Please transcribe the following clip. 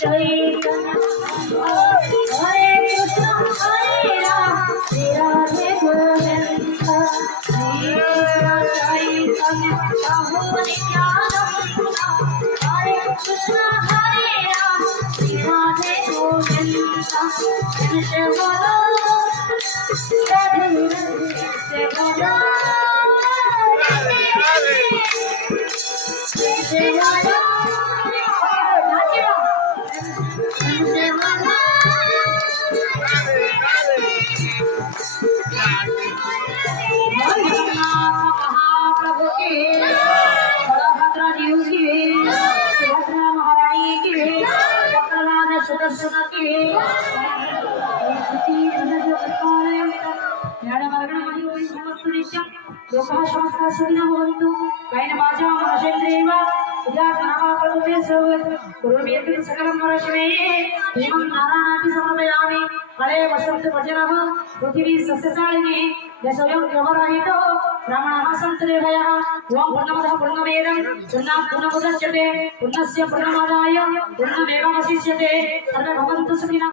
चैतन्य हरे कृष्ण हरे राम राधे गोविंद श्री चैतन्य प्रभु नित्यानंद हरे कृष्ण हरे राम राधे गोविंद से बोलो राधे से बोलो से बोलो महाप्रभु की बलभद्र जीव की सुभद्रा महारानी की चक्रनाथ सुदर्शन की लोकः समस्ता सुखिनः भवन्तु कायेन वाचा मनसेन्द्रियैव उद्यात्मनामाकल्पते सर्वं सकलं परस्मै एवं नारायणाति समर्पयामि हरे वसन्त भजनः पृथिवी सस्यशालिनी दशयों प्रवरहितो ब्राह्मणः सन्तु निर्भयः ओम पूर्णमदः पूर्णमेदं पूर्णात् पूर्णमुदच्यते पूर्णस्य पूर्णमादाय पूर्णमेवावशिष्यते सर्वे भवन्तु सुखिनः।